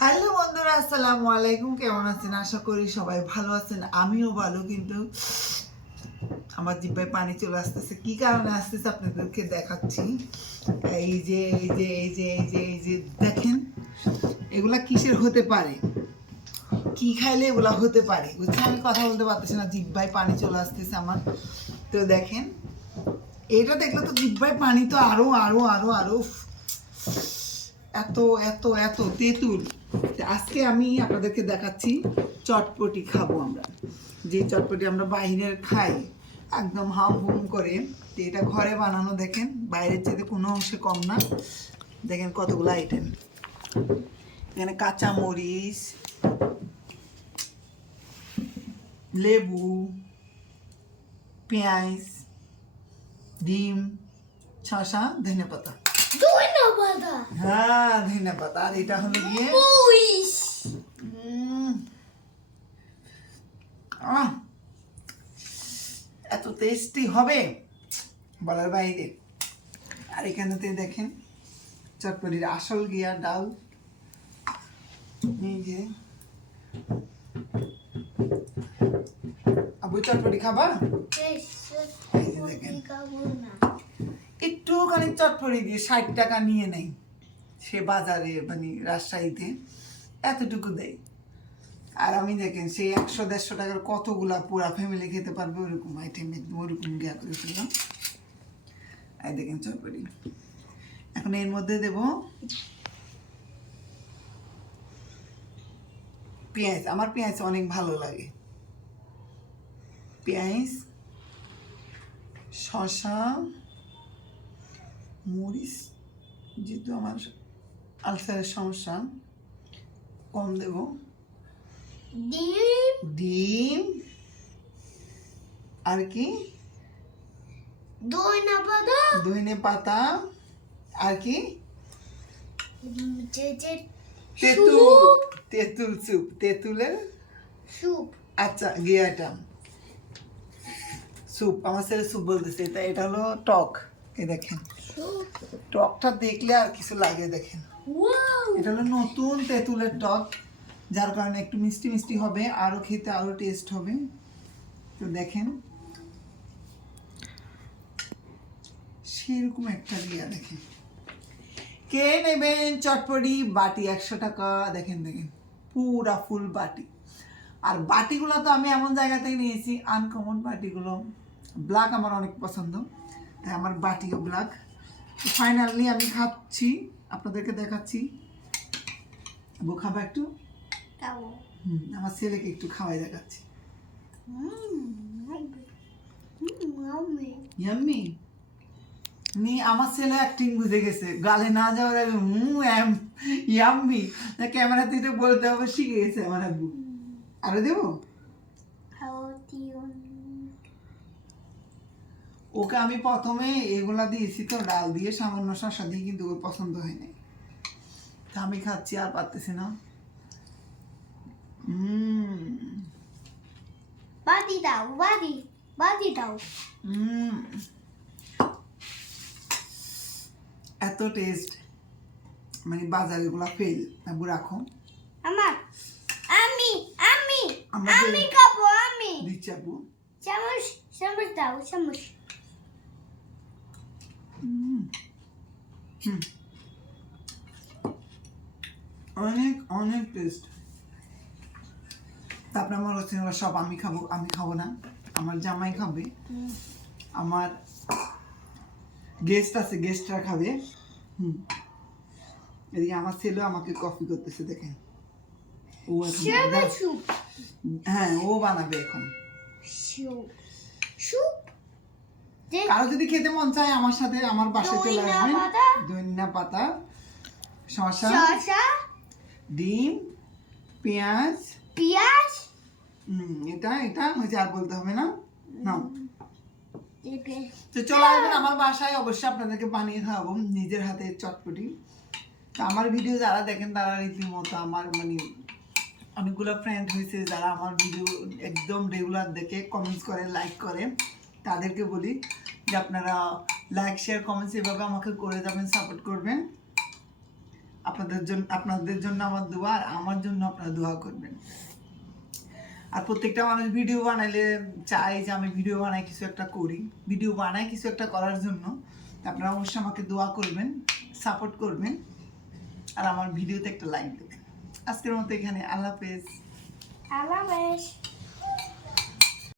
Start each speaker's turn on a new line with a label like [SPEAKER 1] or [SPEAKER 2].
[SPEAKER 1] Hello বন্ধুরা, আসসালামু আলাইকুম। কেমন আছেন? আশা করি সবাই ভালো আছেন। আমিও ভালো, কিন্তু আমার জিব্বায় পানি চলে আসতেছে। কি কারণে আসতেছে আপনাদেরকে দেখাচ্ছি? এই যে এই যে এই যে এই যে এই যে, দেখেন, এগুলা কিসের হতে পারে? কি খাইলে এগুলা হতে পারে? বুঝছেন, আমি কথা বলতে পারতেছি না, জিব্বায় পানি চলে আসতেছে আমার। তো দেখেন, এটা দেখলে তো জিব্বায় পানি তো আরও আরও আরও আরও এত এত এত তেঁতুল। আজকে আমি আপনাদেরকে দেখাচ্ছি চটপটি খাব আমরা। যে চটপটি আমরা বাইরের খাই, একদম হাম হুম করে এটা ঘরে বানানো দেখেন, বাইরের চেয়ে কোনো অংশে কম না। দেখেন কতগুলো আইটেম এখানে কাঁচা মরিচ লেবু, পেঁয়াজ, ডিম, শসা ধনে পাতা হ্যাঁ ধনে পাতা আর এটা হলো গিয়ে এত টেস্টি হবে বলার বাইরে। আর এখানেতে দেখেন চটপটির আসল গিয়া ডাল। এই যে। আবু চটপটি খাবা? দেখেন। একটুখানি চটপটি দিয়ে ষাট টাকা নিয়ে নেই। সে বাজারে মানে রাজশাহীতে এতটুকু দেয়। আর আমি দেখেন, সেই একশো দেড়শো টাকার কতগুলা পুরা ফ্যামিলি খেতে পারবে ওরকম আইটেম ওরকম গিয়া করে এই দেখেন চটপটি। এখন এর মধ্যে দেব পেঁয়াজ। আমার পেঁয়াজ অনেক ভালো লাগে। পেঁয়াজ শশা মরিচ যেহেতু আমার আলসারের সমস্যা কম দেব।
[SPEAKER 2] ডিম।
[SPEAKER 1] ডিম। আর কি?
[SPEAKER 2] ধন্যবাদ
[SPEAKER 1] ধনে পাতা। আর কি? তেঁতুল। তেঁতুল স্যুপ। তেঁতুলের?
[SPEAKER 2] স্যুপ।
[SPEAKER 1] আচ্ছা গিয়াটা স্যুপ। আমার ছেলে স্যুপ বলতেছে এটা এটা হলো টক। এই দেখেন। টকটা দেখলে আর কিছু লাগে দেখেন। এটা হলো নতুন তেঁতুলের টক যার কারণে একটু মিষ্টি মিষ্টি হবে আরও খেতে আরও টেস্ট হবে। তো দেখেন সেরকম একটা দিয়া দেখেন। কে নেবেন চটপটি? বাটি একশো টাকা। দেখেন দেখেন পুরা ফুল বাটি। আর বাটিগুলো তো আমি এমন জায়গা থেকে নিয়েছি আনকমন বাটিগুলো। ব্ল্যাক আমার অনেক পছন্দ তাই আমার বাটিও ব্ল্যাক। ফাইনালি আমি খাচ্ছি। আপনাদেরকে দেখাচ্ছি। বউ খাবা একটু? হুম, আমার ছেলেকে একটু খাওয়াই দেখাচ্ছি। ইয়াম্মি নি আমার ছেলে অ্যাক্টিং বুঝে গেছে। গালে না যাওয়ার আগে হুম এম ইয়াম্মি না ক্যামেরাতে এটা বলতে হবে শিখে গেছে আমার আব্বু। আরও দেবো? ওকে আমি প্রথমে এগুলা দিয়েছি তো ডাল দিয়ে সামান্য শসা দিয়ে কিন্তু ওর পছন্দ হয়নি তা আমি খাচ্ছি আর পারতেছি না। হুম
[SPEAKER 2] বাদি দাও বাদি বাদি দাও।
[SPEAKER 1] এত টেস্ট মানে বাজারে গুলা ফেল আবু রাখো।
[SPEAKER 2] আমার আমি আমি আমি খাব আমি।
[SPEAKER 1] দিচ্ছি আপু।
[SPEAKER 2] চামচ চামচ দাও চামচ।
[SPEAKER 1] অনেক অনেক টেস্ট তারপরে আমার হচ্ছে সব আমি খাব আমি খাব না। আমার জামাই খাবে। আমার গেস্ট আছে গেস্টরা খাবে। হুম। এদিকে আমার ছেলে আমাকে কফি করতেছে দেখেন। ও. হ্যাঁ ও বানাবে এখন। কারও যদি খেতে মন চায় আমার সাথে আমার বাসায় চলে আসবেন। ধনিয়া পাতা শসা ডিম পেঁয়াজ।
[SPEAKER 2] পেঁয়াজ।
[SPEAKER 1] হুম, এটা এটা হয়েছে আর বলতে হবে না। নাও। তো চলে আসবেন আমার বাসায় অবশ্যই আপনাদেরকে বানিয়ে খাওয়াবো নিজের হাতে চটপটি। তো আমার ভিডিও যারা দেখেন তারা রীতিমতো আমার মানে অনেকগুলো ফ্রেন্ড হয়েছে যারা আমার ভিডিও একদম রেগুলার দেখে কমেন্টস করে লাইক করে। তাদেরকে বলি যে আপনারা লাইক শেয়ার কমেন্টস এভাবে আমাকে করে যাবেন সাপোর্ট করবেন। আপনাদের জন্য আপনাদের জন্য আমার দোয়া আর আমার জন্য আপনারা দোয়া করবেন। আর প্রত্যেকটা মানুষ ভিডিও বানাইলে চাই যে আমি ভিডিও বানাই কিছু একটা করি। ভিডিও বানাই কিছু একটা করার জন্য আপনারা অবশ্যই আমাকে দোয়া করবেন সাপোর্ট করবেন আর আমার ভিডিওতে একটা লাইক দেবেন। আজকের মতো এখানে, আল্লাহ হাফেজ।
[SPEAKER 2] আল্লাহ হাফেজ।